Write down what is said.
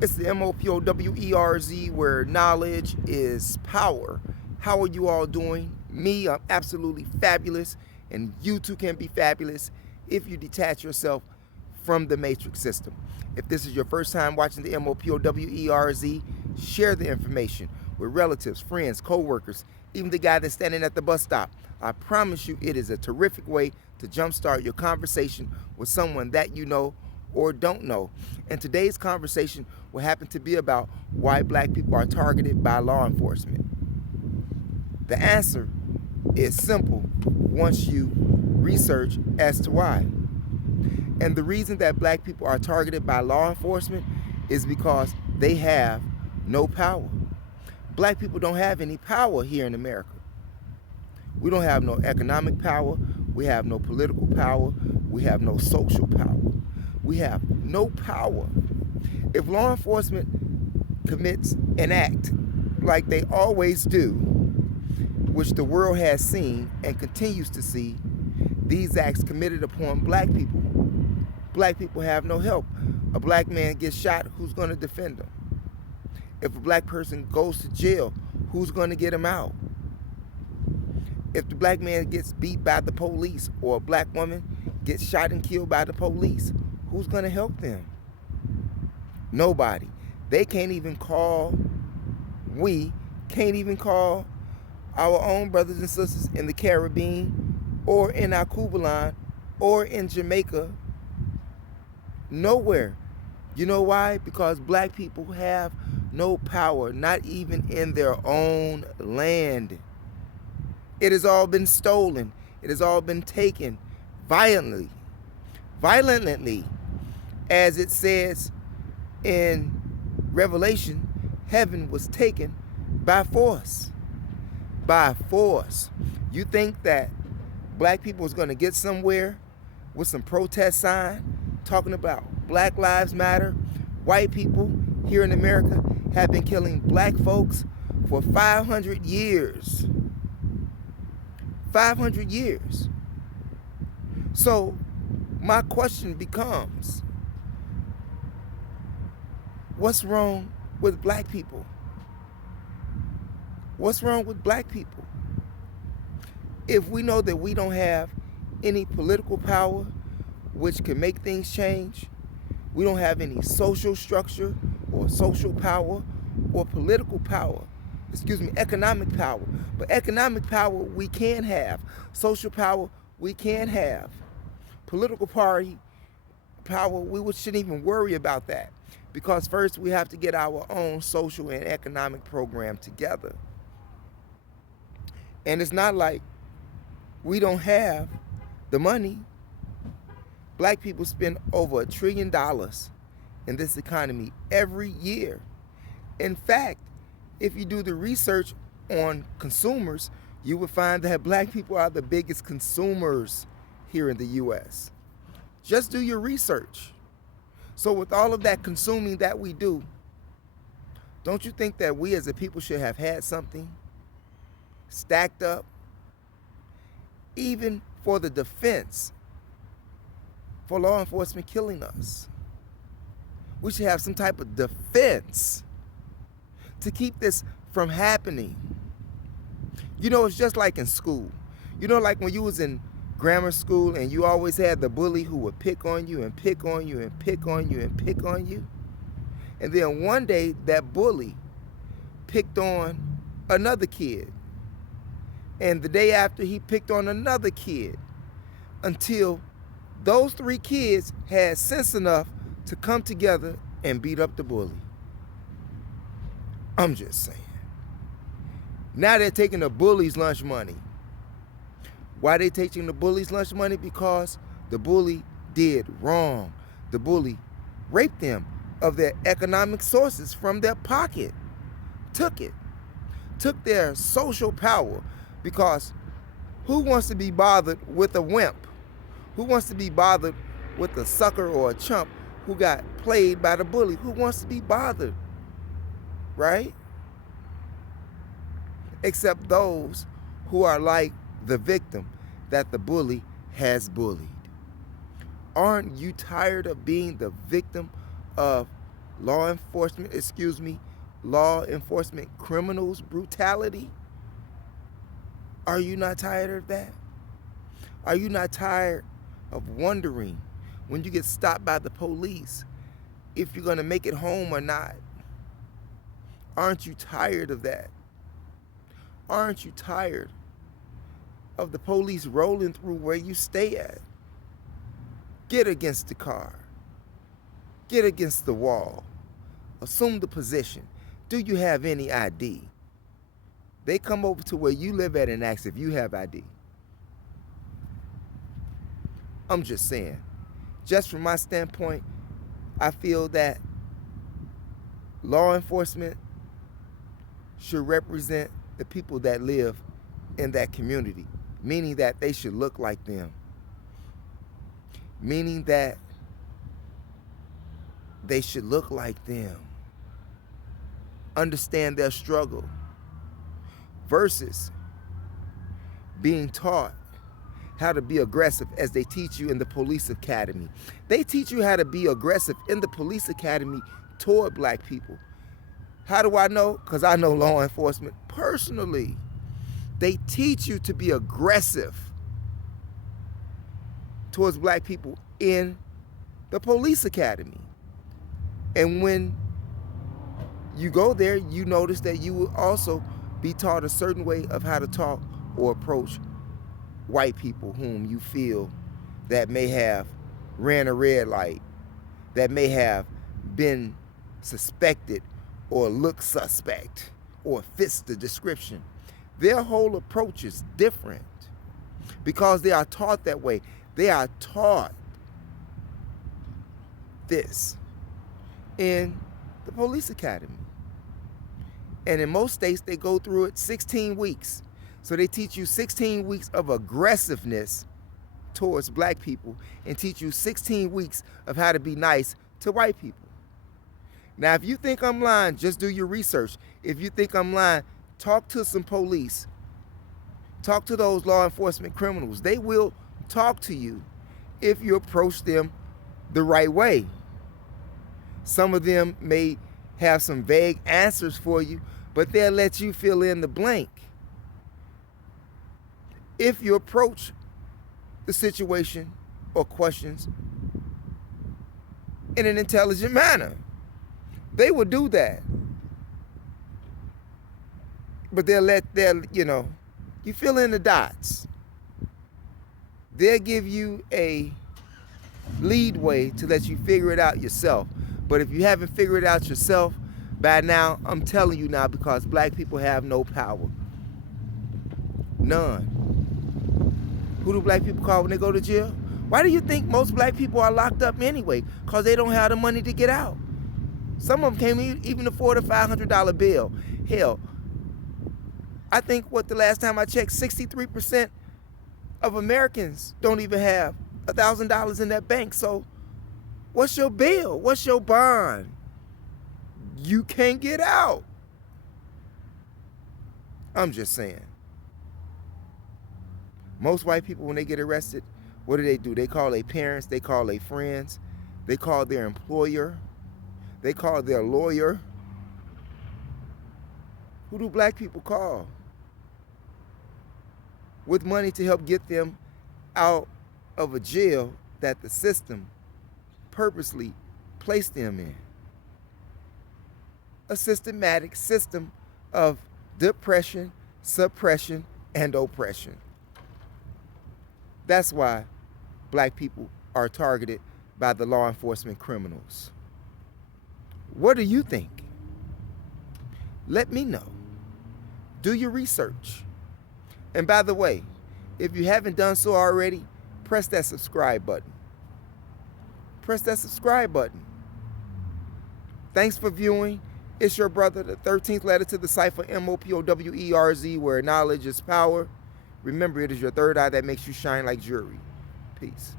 It's the MOPOWERZ, where knowledge is power. How are you all doing? Me, I'm absolutely fabulous, and you too can be fabulous if you detach yourself from the matrix system. If this is your first time watching the MOPOWERZ, share the information with relatives, friends, co-workers, even the guy that's standing at the bus stop. I promise you it is a terrific way to jumpstart your conversation with someone that you know or don't know. And today's conversation will happen to be about why black people are targeted by law enforcement. The answer is simple once you research as to why. And the reason that black people are targeted by law enforcement is because they have no power. Black people don't have any power here in America. We don't have no economic power. We have no political power. We have no social power. We have no power. If law enforcement commits an act like they always do, which the world has seen and continues to see, these acts committed upon black people have no help. A black man gets shot, who's going to defend him? If a black person goes to jail, who's going to get him out? If the black man gets beat by the police, or a black woman gets shot and killed by the police, who's going to help them? Nobody. We can't even call our own brothers and sisters in the Caribbean or in our Cuba or in Jamaica. Nowhere. You know why? Because black people have no power, not even in their own land. It has all been stolen. It has all been taken violently, as it says in Revelation. Heaven was taken by force. By force. You think that black people is going to get somewhere with some protest sign talking about Black Lives Matter? White people here in America have been killing black folks for 500 years. 500 years. So my question becomes, what's wrong with black people? What's wrong with black people? If we know that we don't have any political power which can make things change, we don't have any social structure or social power or political power, economic power. But economic power we can have. Social power we can have. Political party power, we shouldn't even worry about that. Because first we have to get our own social and economic program together. And it's not like we don't have the money. Black people spend over $1 trillion in this economy every year. In fact, if you do the research on consumers, you would find that black people are the biggest consumers here in the U.S. Just do your research. So with all of that consuming that we do, don't you think that we as a people should have had something stacked up, even for the defense, for law enforcement killing us? We should have some type of defense to keep this from happening. You know, it's just like in school. You know, like when you was in grammar school and you always had the bully who would pick on you and pick on you and pick on you and pick on you. And then one day that bully picked on another kid. And the day after he picked on another kid, until those 3 kids had sense enough to come together and beat up the bully. I'm just saying. Now they're taking the bully's lunch money. Why are they taking the bully's lunch money? Because the bully did wrong. The bully raped them of their economic sources from their pocket. Took it. Took their social power. Because who wants to be bothered with a wimp? Who wants to be bothered with a sucker or a chump who got played by the bully? Who wants to be bothered? Right? Except those who are like the victim that the bully has bullied. Aren't you tired of being the victim of law enforcement criminals' brutality? Are you not tired of that? Are you not tired of wondering when you get stopped by the police if you're going to make it home or not? Aren't you tired of that? Aren't you tired of the police rolling through where you stay at? Get against the car. Get against the wall. Assume the position. Do you have any ID? They come over to where you live at and ask if you have ID. I'm just saying. Just from my standpoint, I feel that law enforcement should represent the people that live in that community, meaning that they should look like them, meaning that they should look like them, understand their struggle, versus being taught how to be aggressive as they teach you in the police academy. They teach you how to be aggressive in the police academy toward black people. How do I know? Because I know law enforcement personally. They teach you to be aggressive towards black people in the police academy. And when you go there, you notice that you will also be taught a certain way of how to talk or approach white people whom you feel that may have ran a red light, that may have been suspected or look suspect or fits the description. Their whole approach is different because they are taught that way. They are taught this in the police academy. And in most states, they go through it 16 weeks. So they teach you 16 weeks of aggressiveness towards black people and teach you 16 weeks of how to be nice to white people. Now, if you think I'm lying, just do your research. If you think I'm lying, talk to some police. Talk to those law enforcement criminals. They will talk to you if you approach them the right way. Some of them may have some vague answers for you, but they'll let you fill in the blank if you approach the situation or questions in an intelligent manner. They will do that. But you fill in the dots. They'll give you a leadway to let you figure it out yourself. But if you haven't figured it out yourself, by now, I'm telling you now, because black people have no power. None. Who do black people call when they go to jail? Why do you think most black people are locked up anyway? Because they don't have the money to get out. Some of them can't even afford a $500 bill. Hell, I think the last time I checked, 63% of Americans don't even have $1,000 in their bank. So what's your bill? What's your bond? You can't get out. I'm just saying. Most white people, when they get arrested, what do? They call their parents, they call their friends, they call their employer, they call their lawyer. Who do black people call? With money to help get them out of a jail that the system purposely placed them in. A systematic system of depression, suppression, and oppression. That's why black people are targeted by the law enforcement criminals. What do you think? Let me know. Do your research. And by the way, if you haven't done so already, press that subscribe button. Press that subscribe button. Thanks for viewing. It's your brother, the 13th letter to the cipher, MOPOWERZ, where knowledge is power. Remember, it is your third eye that makes you shine like jewelry. Peace.